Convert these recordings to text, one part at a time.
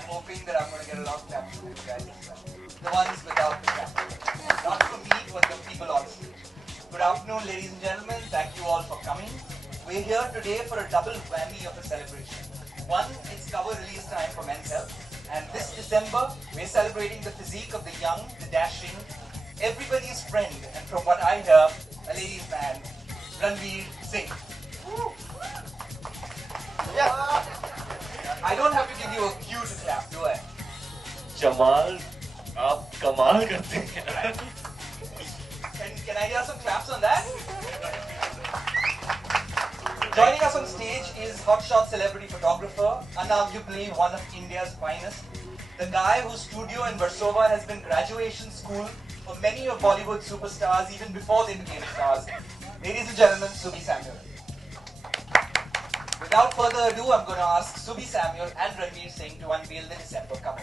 I'm hoping that I'm going to get a lot of claps from you guys this time. The ones without the clap. Not for me, but the people on stage. Good afternoon, ladies and gentlemen. Thank you all for coming. We're here today for a double whammy of a celebration. One, it's cover release time for Men's Health. And this December, we're celebrating the physique of the young, the dashing, everybody's friend, and from what I hear, a ladies' man, Ranveer Singh. Yeah. I don't have to give you a cue to clap, do I? Jamal, आप कमाल करते हैं. Can I hear some claps on that? Joining us on stage is hotshot celebrity photographer, unarguably one of India's finest. The guy whose studio in Versova has been graduation school for many of Bollywood superstars even before they became stars. Ladies and gentlemen, Subhi Samuel. Without further ado, I'm going to ask Subhi Samuel and Ranveer Singh to unveil the December cover.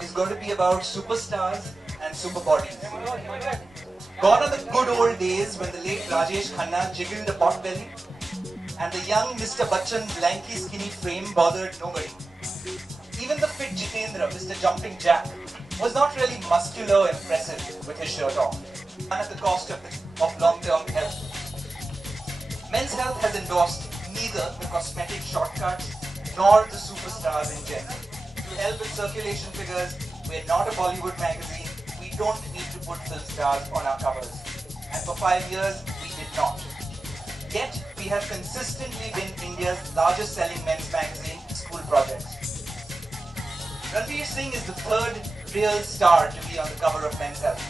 It's going to be about superstars and super bodies. Gone are the good old days when the late Rajesh Khanna jiggled a pot belly and the young Mr. Bachchan's lanky skinny frame bothered nobody. Even the fit Jitendra, Mr. Jumping Jack, was not really muscular or impressive with his shirt off, and at the cost of long-term health. Men's Health has endorsed neither the cosmetic shortcuts nor the superstars in general. To help with circulation figures, we're not a Bollywood magazine. We don't need to put film stars on our covers. And for 5 years, we did not. Yet, we have consistently been India's largest selling men's magazine, School Projects. Ranveer Singh is the third real star to be on the cover of Men's Health.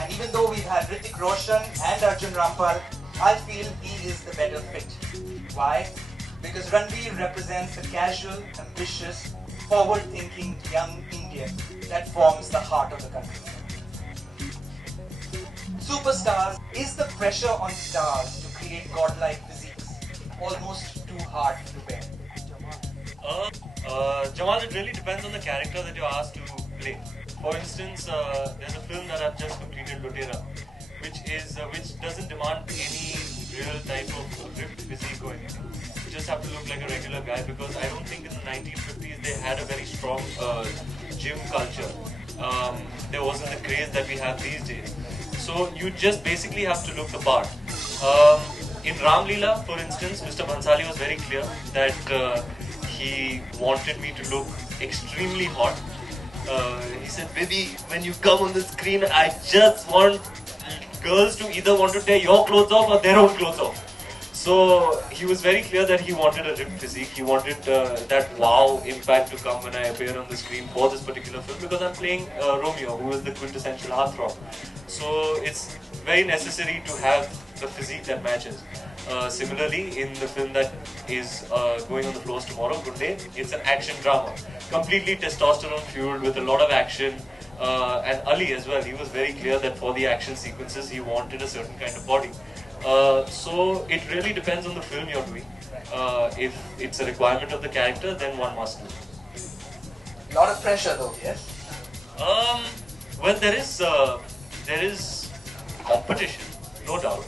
And even though we've had Hrithik Roshan and Arjun Rampal, I feel he is the better fit. Why? Because Ranveer represents the casual, ambitious, forward-thinking young Indian that forms the heart of the country. Superstars is the pressure on stars to create godlike physiques almost too hard to bear? Jamal, it really depends on the character that you're asked to play. For instance, there's a film that I've just completed, Lutera, which doesn't demand any real type of ripped physique or anything. You just have to look like a regular guy, because I don't think in the 1950s they had a very strong gym culture. There wasn't the craze that we have these days. So you just basically have to look the part. In Ram Leela, for instance, Mr. Bhansali was very clear that he wanted me to look extremely hot. He said, "Baby, when you come on the screen, I just want girls to either want to tear your clothes off or their own clothes off." So he was very clear that he wanted a ripped physique. He wanted that wow impact to come when I appear on the screen for this particular film, because I'm playing Romeo, who is the quintessential heartthrob. So it's very necessary to have the physique that matches. Similarly, in the film that is going on the floors tomorrow, Good Day, it's an action drama, completely testosterone fueled with a lot of action. And Ali as well, he was very clear that for the action sequences, he wanted a certain kind of body. So it really depends on the film you're doing. If it's a requirement of the character, then one must do. A lot of pressure though, yes? Well, there is competition, no doubt,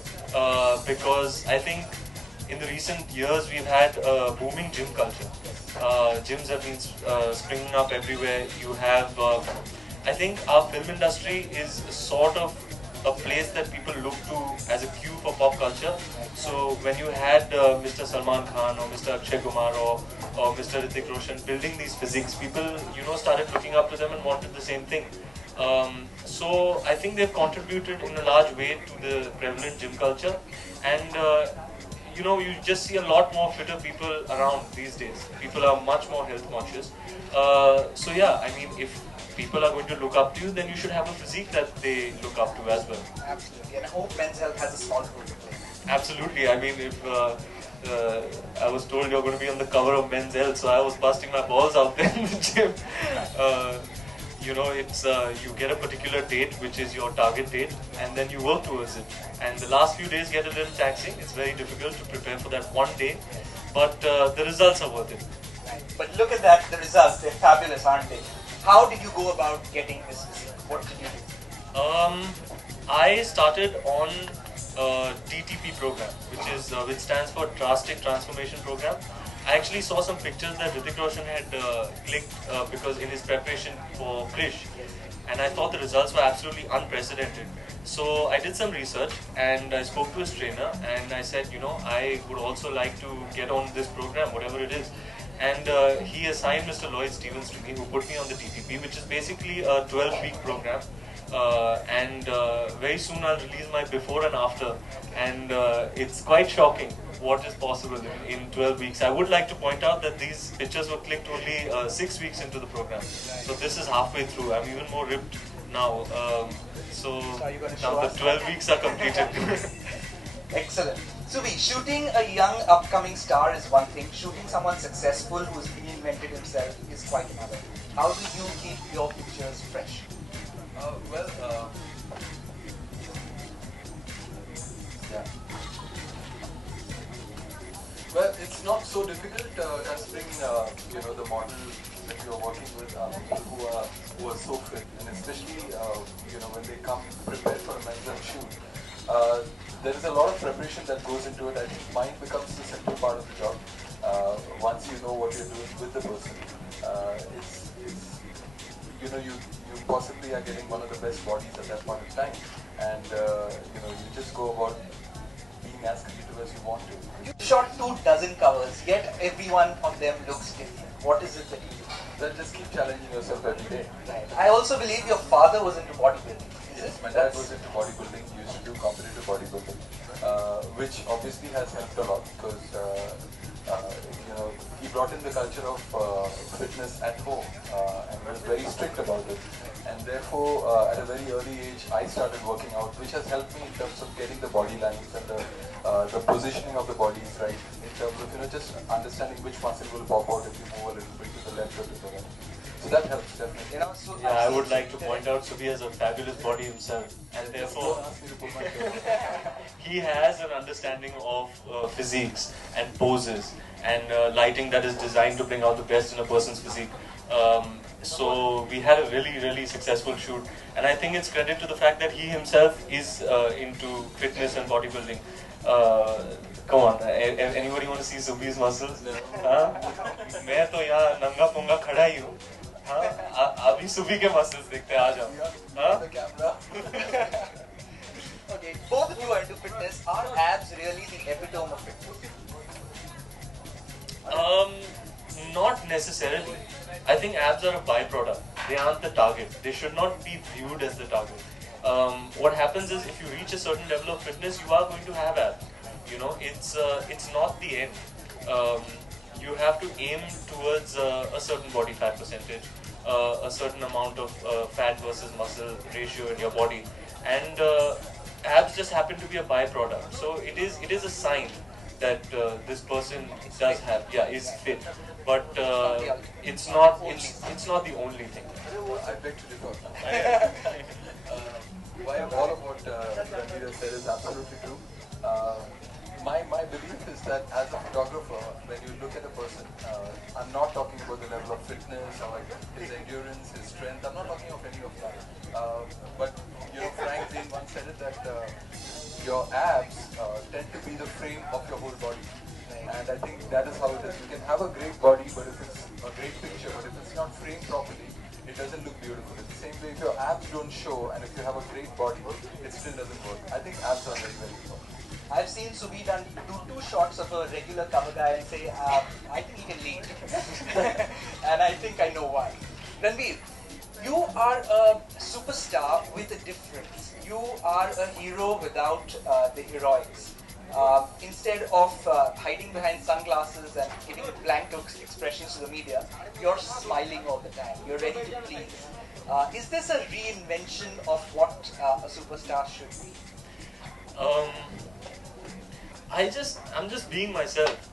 because I think in the recent years we've had a booming gym culture. Gyms have been springing up everywhere. You have, I think our film industry is sort of a place that people look to as a cue for pop culture. So when you had Mr. Salman Khan or Mr. Akshay Kumar or Mr. Hrithik Roshan building these physiques, people started looking up to them and wanted the same thing. So I think they've contributed in a large way to the prevalent gym culture, and you just see a lot more fitter people around these days. People are much more health conscious. So yeah, I mean, if people are going to look up to you, then you should have a physique that they look up to as well. Absolutely, and I hope men's health has a small role to play. Absolutely. I mean, if I was told you're going to be on the cover of Men's Health, so I was busting my balls out there in the gym. It's you get a particular date, which is your target date, and then you work towards it. And the last few days get a little taxing. It's very difficult to prepare for that one day, but the results are worth it. Right. But look at that, the results, they're fabulous, aren't they? How did you go about getting this physique? What did you do? I started on DTP program, which stands for Drastic Transformation Program. I actually saw some pictures that Hrithik Roshan had clicked because in his preparation for Krish, and I thought the results were absolutely unprecedented. So I did some research and I spoke to his trainer and I said, I would also like to get on this program, whatever it is. And he assigned Mr. Lloyd Stevens to me, who put me on the DTP, which is basically a 12-week program. And very soon I'll release my before and after, and it's quite shocking what is possible in 12 weeks. I would like to point out that these pictures were clicked only 6 weeks into the program, so this is halfway through. I'm even more ripped now, so now the 12 weeks are completed. Excellent. Subi, shooting a young upcoming star is one thing, shooting someone successful who's reinvented himself is quite another. How do you keep your pictures fresh? Well, it's not so difficult considering the model that you're working with are people who are so fit, and especially when they come prepared for a men's health shoot. There is a lot of preparation that goes into it. I think mind becomes the central part of the job. Once you know what you're doing with the person, you possibly are getting one of the best bodies at that point in time, and you just go about being as creative as you want to. You shot 24 covers, yet every one of them looks different. What is it that you do? Then just keep challenging yourself every day. Right. I also believe your father was into bodybuilding. Yes, my dad was into bodybuilding. He used to do competitive bodybuilding, which obviously has helped a lot because he brought in the culture of fitness at home and was very strict about it. And therefore, at a very early age, I started working out, which has helped me in terms of getting the body lines and the positioning of the bodies right. In terms of just understanding which muscle will pop out if you move a little bit to the left or to the right. So that helps definitely. I would like to point out Subi has a fabulous body himself, and therefore he has an understanding of physiques and poses and lighting that is designed to bring out the best in a person's physique. So we had a really, really successful shoot, and I think it's credit to the fact that he himself is into fitness and bodybuilding. Come on, anybody want to see Subi's muscles? मैं तो यहाँ नंगा पुंगा खड़ा ही हूँ. अभी सुबी के muscles देखते आ जाओ. Okay, both of you are into fitness. Are abs really the epitome of fitness? Not necessarily. I think abs are a byproduct. They aren't the target. They should not be viewed as the target. What happens is if you reach a certain level of fitness, you are going to have abs. It's not the end. You have to aim towards a certain body fat percentage, a certain amount of fat versus muscle ratio in your body, and abs just happen to be a byproduct. So it is a sign that this person does have, is fit, but it's not the only thing. I beg to differ. Why all of what Ranveer said is absolutely true. My belief is that as a photographer, when you look at a person, I'm not talking about the level of fitness or his endurance, his strength. I'm not talking of any of that. But Frank Zane once said it that your abs tend to be the frame of your whole body. And I think that is how it is. You can have a great body, but if it's a great picture, but if it's not framed properly, it doesn't look beautiful. It's the same way if your abs don't show and if you have a great body, it still doesn't work. I think abs are very, very important. I've seen Subi do two shots of a regular cover guy and say, I think he can lead. And I think I know why. Ranveer, you are a superstar with a difference. You are a hero without the heroics. Instead of hiding behind sunglasses and giving blank expressions to the media, you're smiling all the time. You're ready to please. Is this a reinvention of what a superstar should be? I'm just being myself,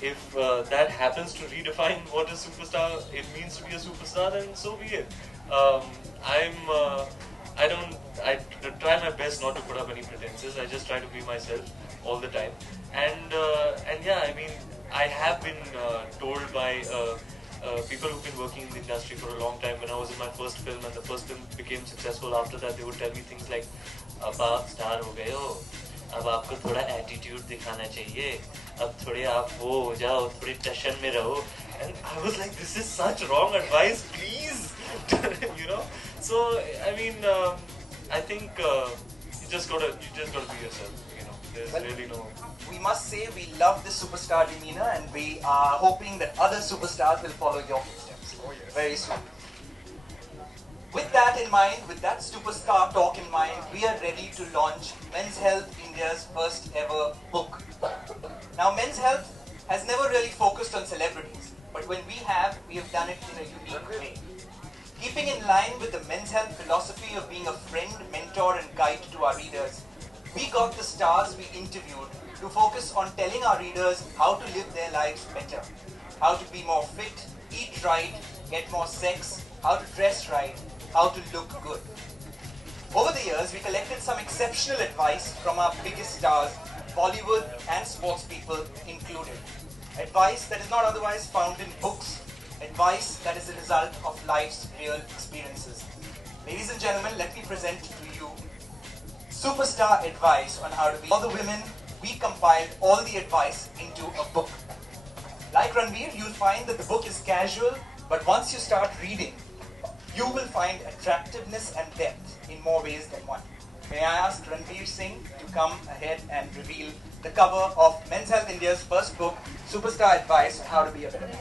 If that happens to redefine what a superstar, it means to be a superstar, then so be it. I try my best not to put up any pretenses. I just try to be myself all the time. And yeah, I mean, I have been told by people who've been working in the industry for a long time. When I was in my first film and the first film became successful, after that they would tell me things like, "Ab aap star ho gaye ho. अब आपको थोड़ा attitude दिखाना चाहिए, अब थोड़े आप वो हो जाओ, थोड़ी टशन में रहो." And I was like, this is such wrong advice, please. So I mean, I think you just gotta be yourself. There's really no. We must say we love this superstar demeanor, and we are hoping that other superstars will follow your footsteps very soon. With that in mind, with that superstar talk in mind, we are ready to launch Men's Health India's first ever book. Now, Men's Health has never really focused on celebrities, but when we have done it in a unique way. Keeping in line with the Men's Health philosophy of being a friend, mentor and guide to our readers, we got the stars we interviewed to focus on telling our readers how to live their lives better, how to be more fit, eat right, get more sex, how to dress right, how to look good. Over the years, we collected some exceptional advice from our biggest stars, Bollywood and sports people included. Advice that is not otherwise found in books, advice that is a result of life's real experiences. Ladies and gentlemen, let me present to you superstar advice on how to be. For the women, we compiled all the advice into a book. Like Ranveer, you'll find that the book is casual, but once you start reading, you will find attractiveness and depth in more ways than one. May I ask Ranveer Singh to come ahead and reveal the cover of Men's Health India's first book, Superstar Advice on How to Be a Better Man.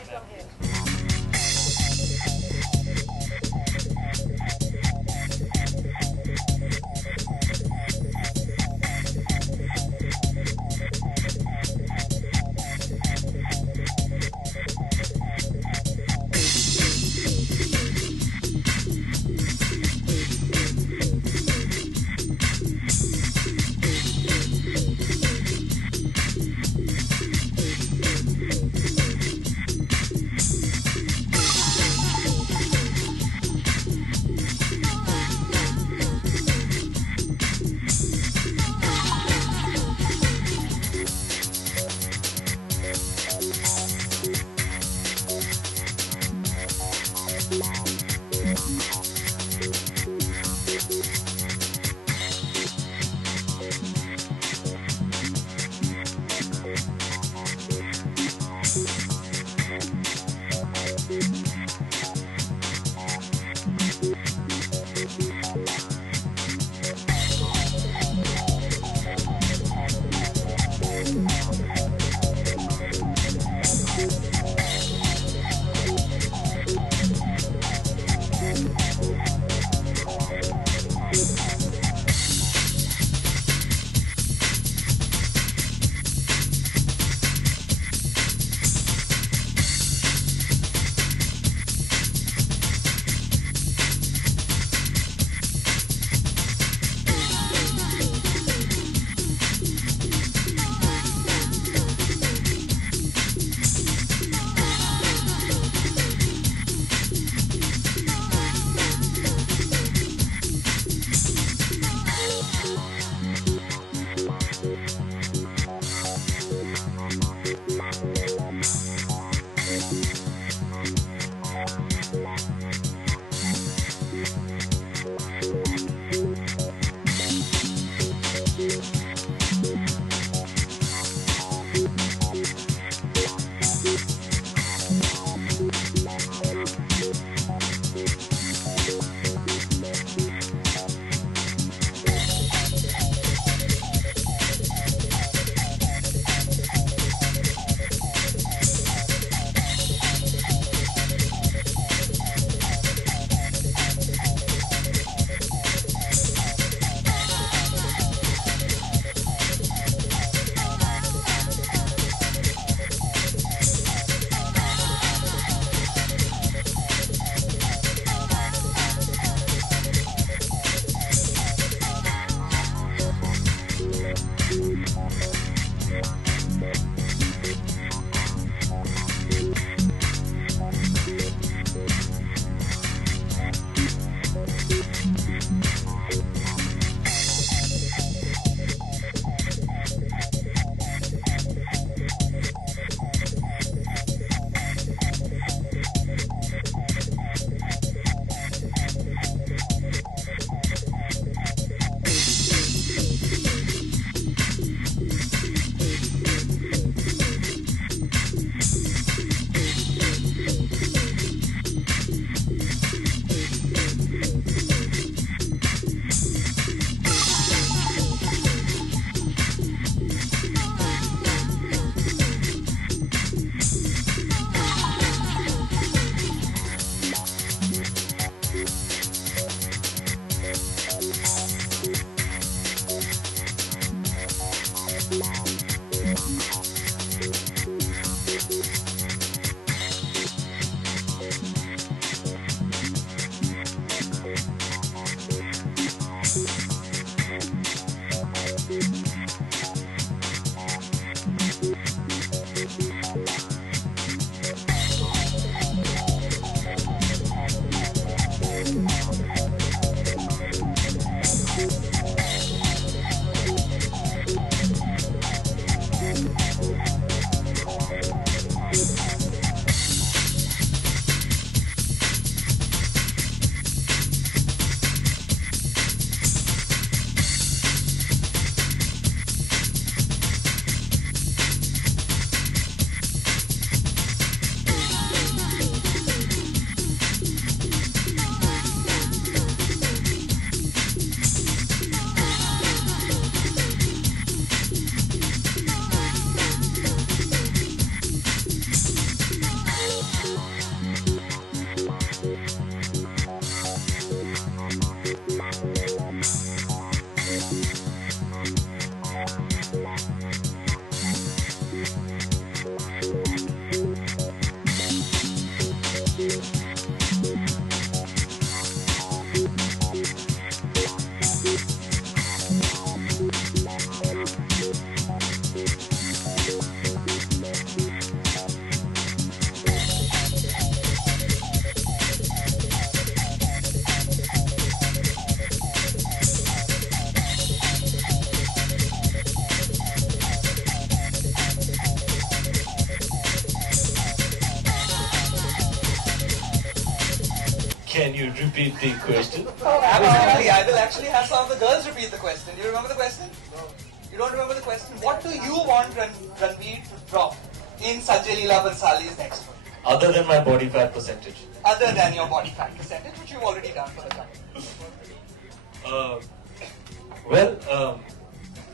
Can you repeat the question? Oh, absolutely. I will actually have some of the girls repeat the question. Do you remember the question? No. You don't remember the question? What do you want Ranveer to drop in Sanjay Leela Bansali's next one? Other than my body fat percentage. Other than your body fat percentage, which you've already done for the time.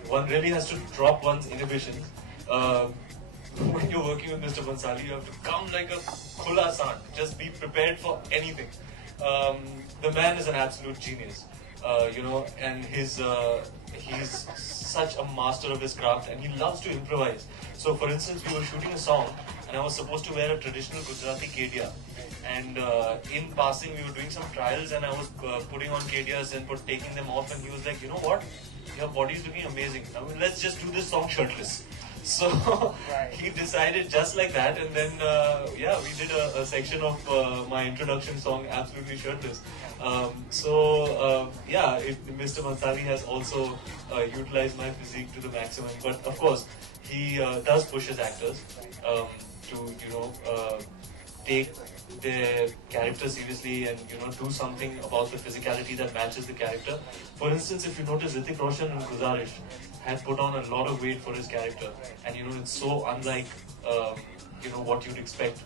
One really has to drop one's inhibitions. When you're working with Mr. Bansali, you have to come like a khula sant. Just be prepared for anything. The man is an absolute genius, and he's such a master of his craft, and he loves to improvise. So, for instance, we were shooting a song, and I was supposed to wear a traditional Gujarati kedia. And in passing, we were doing some trials, and I was putting on kedias and taking them off, and he was like, you know what? Your body is looking amazing. Now let's just do this song shirtless. So he decided just like that, and then yeah, we did a section of my introduction song absolutely shirtless. Yeah, Mr. Mansali has also utilized my physique to the maximum, but of course he does push his actors to take their character seriously and do something about the physicality that matches the character. For instance, if you notice, Hrithik Roshan in Guzarish had put on a lot of weight for his character, and it's so unlike what you'd expect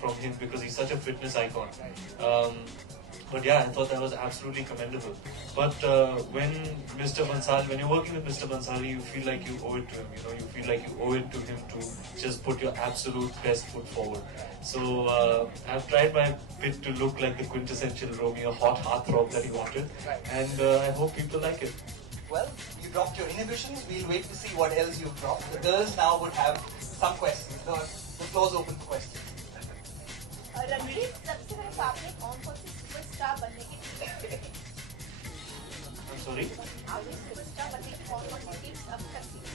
from him, because he's such a fitness icon. But yeah, I thought that was absolutely commendable. But when you're working with Mr. Bansali, you feel like you owe it to him. You feel like you owe it to him to just put your absolute best foot forward. So I've tried my bit to look like the quintessential Romeo, hot heartthrob that he wanted, and I hope people like it. Well, you dropped your inhibitions. We'll wait to see what else you've dropped. The girls now would have some questions. The floor's open for questions. Ranveer, सबसे पहले आपने कौन सी superstar बनने की I'm sorry? आपने superstar बनने की कौन सी टिप्स अब तक सीखी?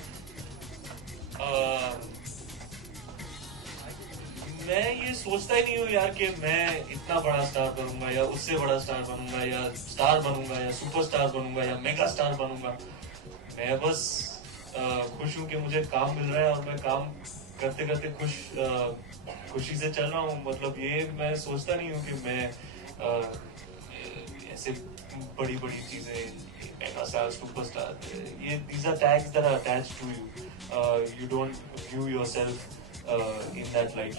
मैं ये सोचता ही नहीं हूँ यार कि मैं इतना बड़ा स्टार बनूंगा या उससे बड़ा स्टार बनूंगा या स्टार बनूंगा या सुपरस्टार बनूंगा या मेगा स्टार बनूंगा. मैं बस खुश हूँ कि मुझे काम मिल रहा है और मैं काम करते करते खुशी से चल रहा हूँ. मतलब ये मैं सोचता नहीं हूँ कि मैं ऐसे बड़ी बड़ी चीजें, मेगा स्टार, सुपरस्टार, ये these are tags that are attached to you. You don't view yourself in that light.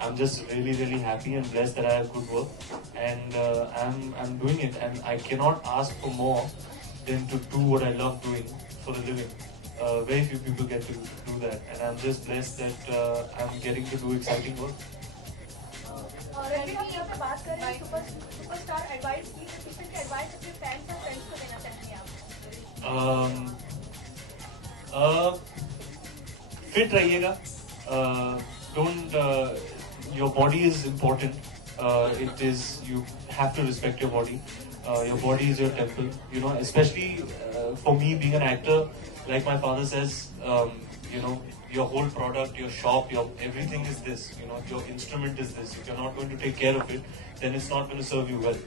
I'm just really really happy and blessed that I have good work, and I'm doing it, and I cannot ask for more than to do what I love doing for a living. Very few people get to do that, and I'm just blessed that I'm getting to do exciting work. Ranveer, आप बात कर रहे हैं superstar advice की, किसी की advice अपने fans और फ्रेंड्स को देना चाहेंगे आप? फिट रहिएगा. Don't your body is important. You have to respect your body. Your body is your temple. Especially for me being an actor, like my father says, your whole product, your shop, your everything is this. Your instrument is this. If you're not going to take care of it, then it's not going to serve you well.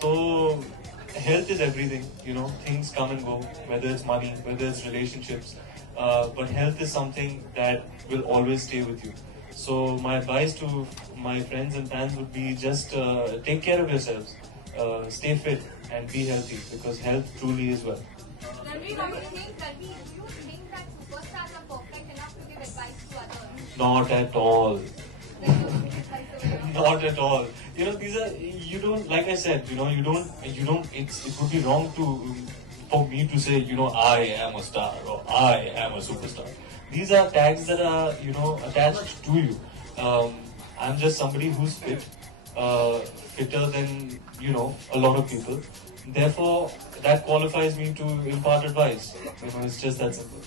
So health is everything. Things come and go, whether it's money, whether it's relationships. But health is something that will always stay with you. So my advice to my friends and fans would be just take care of yourselves, stay fit and be healthy, because health truly is wealth. Ranveer, do you think that superstars are perfect enough to give advice to others? Not at all. Not at all. These are, you don't, like I said, it would be wrong for me to say, I am a star or I am a superstar. These are tags that are, attached to you. I'm just somebody who's fit, fitter than, a lot of people. Therefore, that qualifies me to impart advice. It's just that simple.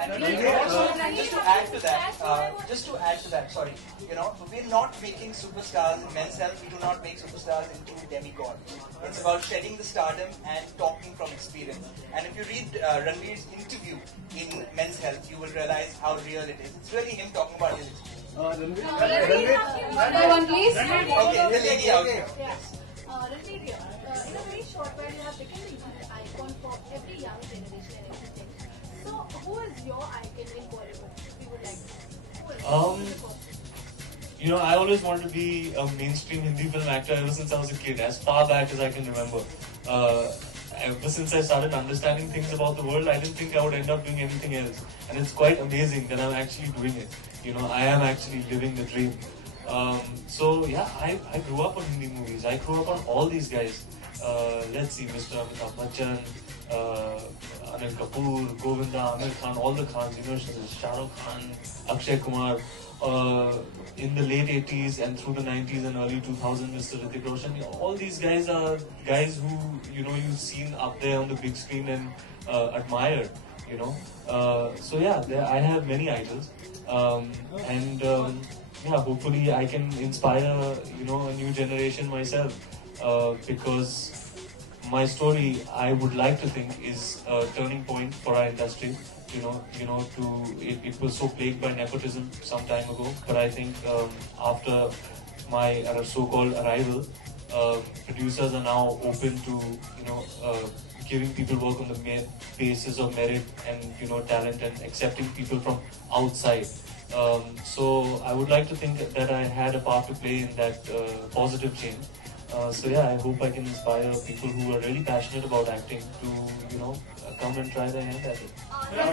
And just to add to that, sorry, we're not making superstars in men's health. We do not make superstars into demigods. It's about shedding the stardom and talking from experience. And if you read Ranveer's interview in Men's Health, you will realize how real it is. It's really him talking about his experience. No one, please. Okay, the lady out here. Ranveer, in a very short while, you have become an icon for every young generation and everything. So, who is your icon in Bollywood? We would like to. I always wanted to be a mainstream Hindi film actor ever since I was a kid, as far back as I can remember. Ever since I started understanding things about the world, I didn't think I would end up doing anything else. And it's quite amazing that I'm actually doing it. I am actually living the dream. So yeah, I grew up on Hindi movies. I grew up on all these guys. Let's see, Mr. Amitabh Bachchan, Anil Kapoor, Govinda, Amir Khan, all the Khans, Shah Rukh Khan, Akshay Kumar. In the late 80s and through the 90s and early 2000s, Mr. Hrithik Roshan, all these guys are guys who, you've seen up there on the big screen and admired, So yeah, I have many idols. Hopefully I can inspire, a new generation myself. Because my story, I would like to think, is a turning point for our industry. it was so plagued by nepotism some time ago. But I think after my so-called arrival, producers are now open to giving people work on the basis of merit and talent, and accepting people from outside. So I would like to think that I had a part to play in that positive change. So yeah, I hope I can inspire people who are really passionate about acting to come and try their hand at it. In the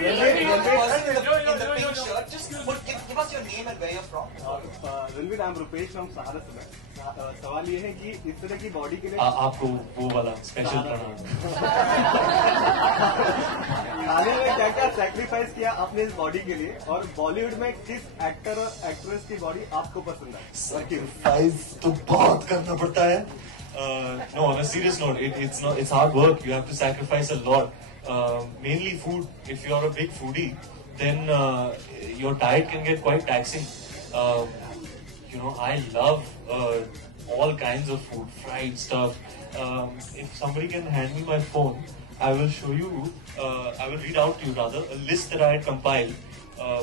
pink shirt, just give us your name and where you're from. Ranveer, I'm Rupesh from Saharaswat. सवाल ये है कि इस तरह की body के लिए आपको वो वाला स्पेशल प्रणाम। आने में क्या क्या सैक्रिफाइस किया आपने इस बॉडी के लिए, और बॉलीवुड में किस एक्टर और एक्ट्रेस की बॉडी आपको पसंद है? सैक्रिफाइस तो बहुत करना पड़ता है। No, on a serious note, it's hard work. You have to sacrifice a lot. Mainly food. If you're a big foodie, then your diet can get quite taxing. I love all kinds of food, fried stuff. If somebody can hand me my phone, I will show you, I will read out to you rather, a list that I had compiled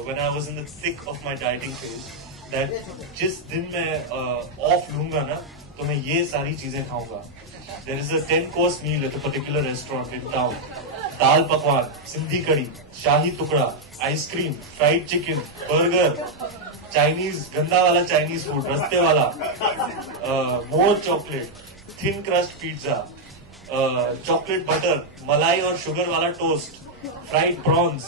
when I was in the thick of my dieting phase. That जिस दिन मैं off लूँगा ना, तो मैं ये सारी चीजें खाऊंगा. There is a 10-course meal at a particular restaurant in town. दाल पकवान, सिंधी कड़ी, शाही टुकड़ा, ice cream, fried chicken, burger, Chinese, गंदा वाला चाइनीज फूड, रस्ते वाला, मोर chocolate, thin crust pizza, chocolate butter, मलाई और शुगर वाला टोस्ट, फ्राइड प्रॉन्स,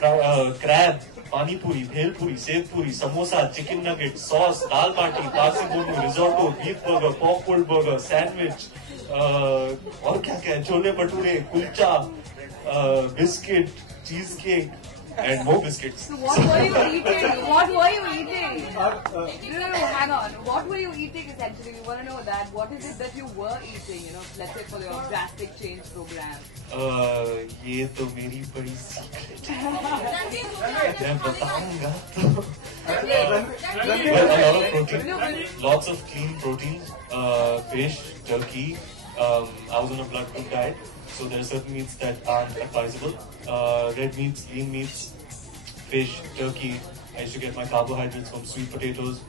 क्रैब, पानी पूरी, भेल puri, sev puri, samosa, chicken nugget, sauce, dal baati, पासी बोनू, रिजोटो, बीफ बर्गर, पॉप कोल्ड बर्गर, सैंडविच, और क्या क्या, chole bhature, kulcha, biscuit, cheesecake, and more biscuits. So what were you eating? What were you eating? No, hang on. What were you eating essentially? We want to know that. What is it that you were eating? Let's say for your drastic change program. ये तो मेरी बड़ी secret है. मैं बताऊंगा तो. Well, a lot of protein, lots of clean proteins, fish, turkey. I was on a blood group diet. So there are certain meats that aren't advisable. Red meats, lean meats, fish, turkey. I used to get my carbohydrates from sweet potatoes,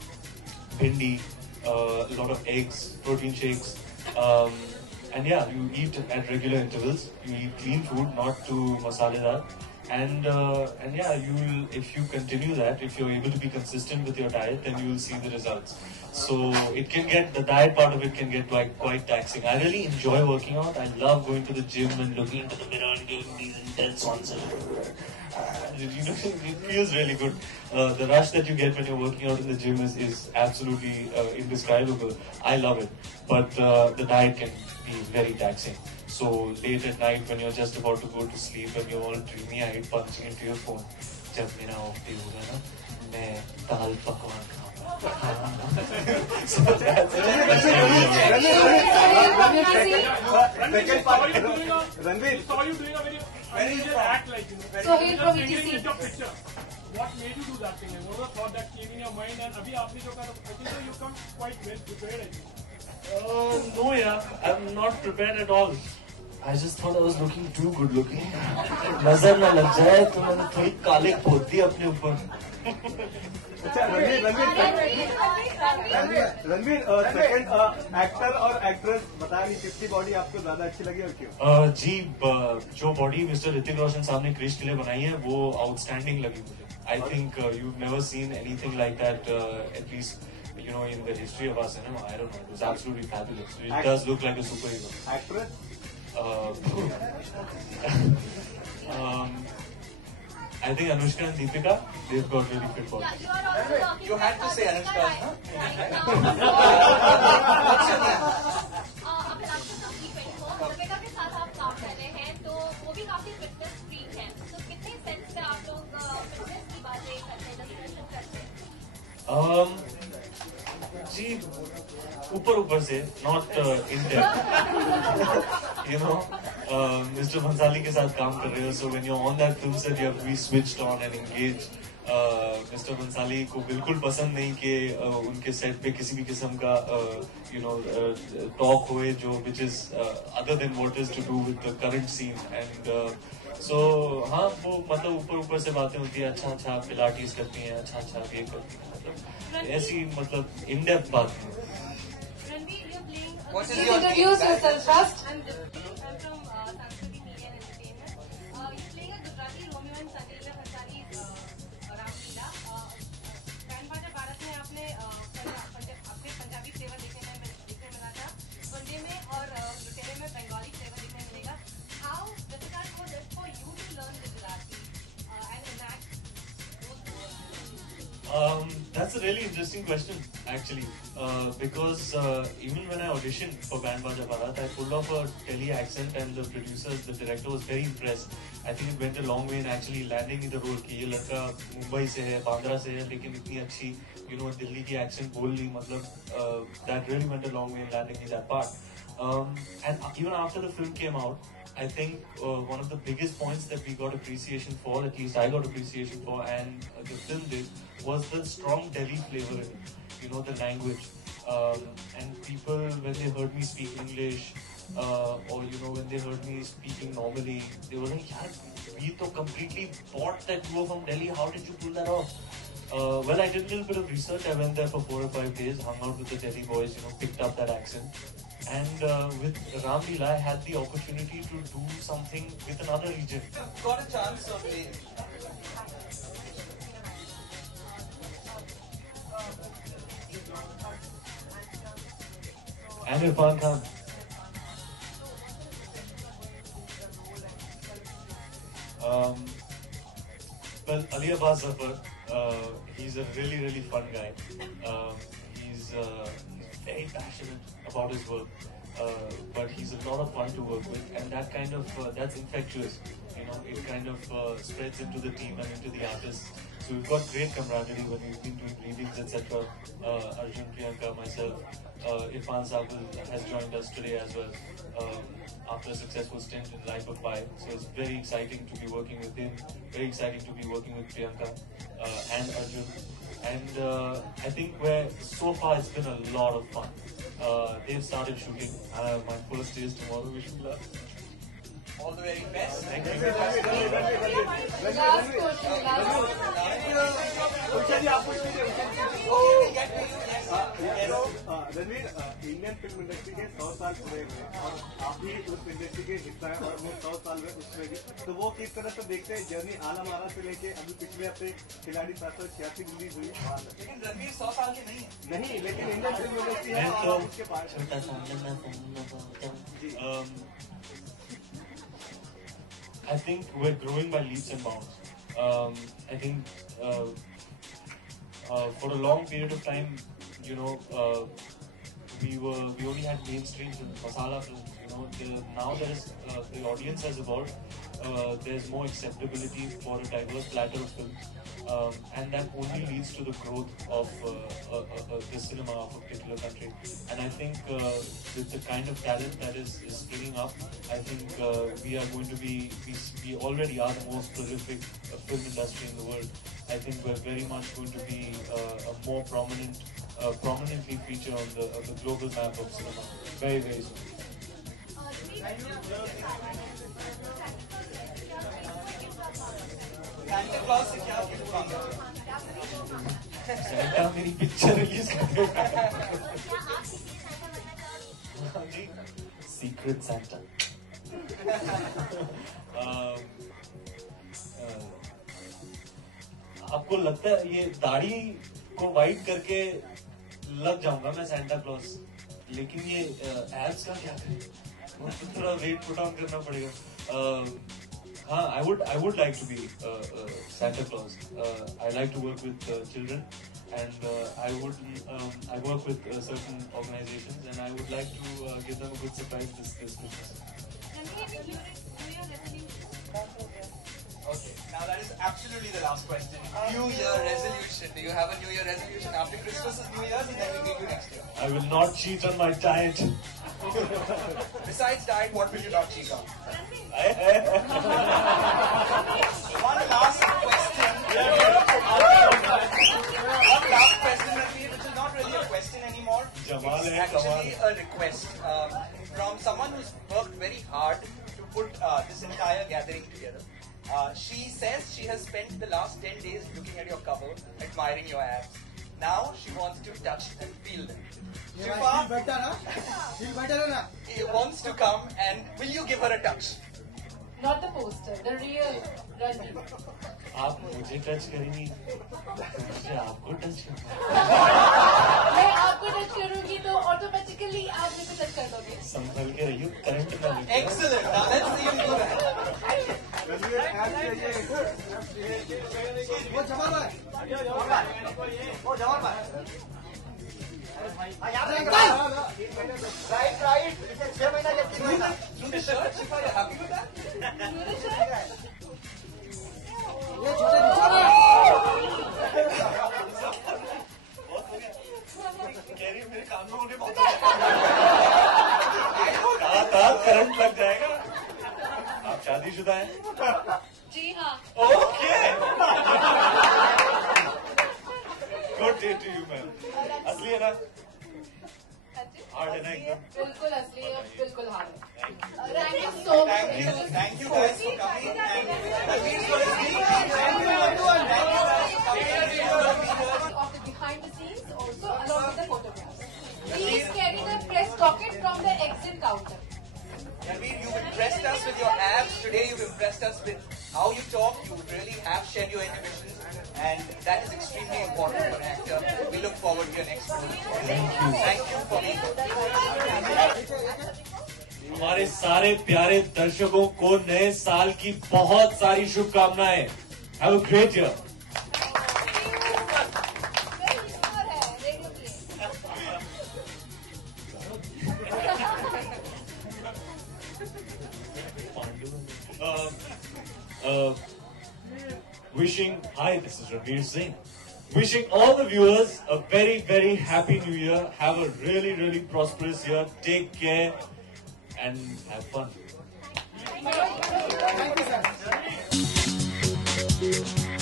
bhindi, a lot of eggs, protein shakes. And yeah, you eat at regular intervals. You eat clean food, not too masaledar. And yeah, if you continue that, if you're able to be consistent with your diet, then you will see the results. So the diet part of it can get quite taxing. I really enjoy working out. I love going to the gym and looking into the mirror and doing these intense ones. It feels really good. The rush that you get when you're working out in the gym is absolutely indescribable. I love it. But the diet can be very taxing. So late at night when you're just about to go to sleep and you're all dreamy-eyed punching into your phone, जब मेरा off day होगा ना, मैं दाल पकवान खाऊंगा. So that's Ranveer, saw you doing a very unusual act, like So he's from taking ETC. your picture. What made you do that thing? And what was the thought that came in your mind? And abhi aapne jo kind of, I think so you come quite well prepared, I think. No, yeah, I'm not prepared at all. I just thought I was looking too good looking. नजर ना लग जाए तो मैंने थोड़ी काले पोत दी अपने ऊपर. अच्छा रणवीर सेकंड एक्टर और एक्ट्रेस बताया नहीं किसकी बॉडी आपको ज्यादा अच्छी लगी और क्यों? जी, जो बॉडी मिस्टर ऋतिक रोशन साहब ने क्रिश के लिए बनाई है वो आउटस्टैंडिंग लगी मुझे. I think you've never seen anything like that, at least in the history of our cinema. I don't know. It was absolutely fabulous. It does look like a superhero. Actress? I think Anushka and Deepika, they've got really fit bodies. You are also talking You had to say Anushka, huh? What's your name? अगर आपको तकलीफ है तो दीपिका के साथ आप काम कर रहे हैं तो वो भी काफी फिटनेस फ्रीक हैं. तो कितने सेंस से आप लोग फिटनेस की बातें करते हैं, डिस्कशन करते हैं? जी, ऊपर से, not in depth. Mr. Bhansali के साथ काम कर रहे हो, so when you're on that film set, you have to be switched on and engaged. Mr. Bhansali को बिल्कुल पसंद नहीं कि उनके सेट पे किसी भी किस्म का टॉक होए जो which is other than what is to do with the current scene, and So हाँ वो मतलब ऊपर से बातें होती है, अच्छा पिलाटीज करती हैं, अच्छा ये करती हैं, मतलब ऐसी मतलब इन डेप्थ बात है. What is your Introduce yourself first. I'm from Sanskriti Media and Entertainment. You're playing a Gujarati Romeo and Sandelia Bhansali's Ramleela. Band Baaja Baaraat में आपने आपके पंजाबी फ्लेवर देखने मिला था. वनडे में और लुटेरे में बंगाली फ्लेवर देखने मिलेगा. How difficult was it for you to learn Gujarati and enact those words? That's a really interesting question, actually, because even when I auditioned for Band Baaja Baaraat, I pulled off a Delhi accent, and the director was very impressed. I think it went a long way in actually landing in the role. कि ये लड़का मुंबई से है, बांद्रा से है, लेकिन इतनी अच्छी, दिल्ली की accent बोल ली, मतलब that really went a long way in landing in that part. And even after the film came out, I think one of the biggest points that we got appreciation for, at least I got appreciation for, and the film did, was the strong Delhi flavor in it. The language. And people, when they heard me speak English, or when they heard me speaking normally, they were like, "Yaar, we to completely bought that you were from Delhi. How did you pull that off?" Well, I did a little bit of research. I went there for 4 or 5 days, hung out with the Delhi boys, picked up that accent. And with Ramleela, I had the opportunity to do something with another region. You've got a chance of playing. And Irfan Khan. Well, Ali Abbas Zafar, he's a really, really fun guy. He's very passionate about his work, but he's a lot of fun to work with, and that kind of that's infectious. It kind of spreads into the team and into the artists. So we've got great camaraderie when we've been doing readings, etc. Arjun, Priyanka, myself, Irfan Sabul has joined us today as well after a successful stint in Life of Pi. So it's very exciting to be working with him. Very exciting to be working with Priyanka and Arjun. And I think so far it's been a lot of fun. They've started shooting. My first day is tomorrow. Wish me luck. All the very best. Thank you. Last question. Ranveer, Indian film industry के 100 साल पूरे हुए और आप भी उस industry के हिस्सा है और वो 100 साल में उसमें भी, तो वो किस तरह से देखते हैं जर्नी आला मारा से लेके अभी पिछले हफ्ते खिलाड़ी 786 रिलीज हुई. लेकिन रणवीर 100 साल के नहीं है. नहीं, लेकिन इंडियन फिल्म इंडस्ट्री है और उसके पास. I think we're growing by leaps and bounds. I think for a long period of time, we only had mainstream films, masala films. Now the audience has evolved. There's more acceptability for a diverse platter of films, and that only leads to the growth of the cinema of a particular country. And I think with the kind of talent that is springing up, I think we are going to we already are the most prolific film industry in the world. I think we're very much going to be a more prominently feature on the global map of cinema very, very soon. Santa Claus से क्या gift मांगा? Santa मेरी picture release कर देगा. Secret Santa. आपको लगता है ये दाढ़ी को वाइट करके लग जाऊंगा मैं सेंटा क्लॉज, लेकिन ये एब्स का क्या करें, थोड़ा वेट पुट ऑन करना पड़ेगा. हाँ, I would like to be Santa Claus. I like to work with children, and I work with certain organizations, and I would like to give them a good surprise this Christmas. Okay, now that is absolutely the last question. New Year resolution. Do you have a New Year resolution? After Christmas is New Year's, and then we meet you next year. I will not cheat on my diet. Besides diet, what will you not cheat on? One last question. One last question, Ranveer, which is not really a question anymore. It's actually a request from someone who's worked very hard to put this entire gathering together. She says she has spent the last 10 days looking at your cover, admiring your abs. Now she wants to touch and feel them. Shifa wants to come, and will you give her a touch? Not the poster, the real Ranveer. आप मुझे touch करेंगी, मुझे आपको touch करना। मैं आपको touch करूंगी तो ऑटोमेटिकली आप मुझे टच कर दोगे। संभल के रहियो, करंट ना लगे। Excellent. Now let's see you do that. Right. Do the shirt, Shifa, you happy with that? Do the shirt? Carry मेरे कानों में बहुत करंट लग जाएगा। आप शादीशुदा हैं? जी हाँ। Okay. Good day to you ma'am. असली है ना? हार्ड है ना एकदम? बिल्कुल असली है, बिल्कुल हार्ड है। Thank you so much. Thank you guys for coming. And Of the behind the scenes also along with the photographs. Please carry the press pocket from the exit counter. Ranveer, you've impressed us with your abs. Today you've impressed us with how you talk. You really have shared your inhibitions. And that is extremely important for an actor. We look forward to your next movie. Thank you for being here. हमारे सारे प्यारे दर्शकों को नए साल की बहुत सारी शुभकामनाएं। Have a great year. Hi, this is Ranveer Singh. Wishing all the viewers a very, very happy new year. Have a really, really prosperous year. Take care and have fun. Thank you, sir.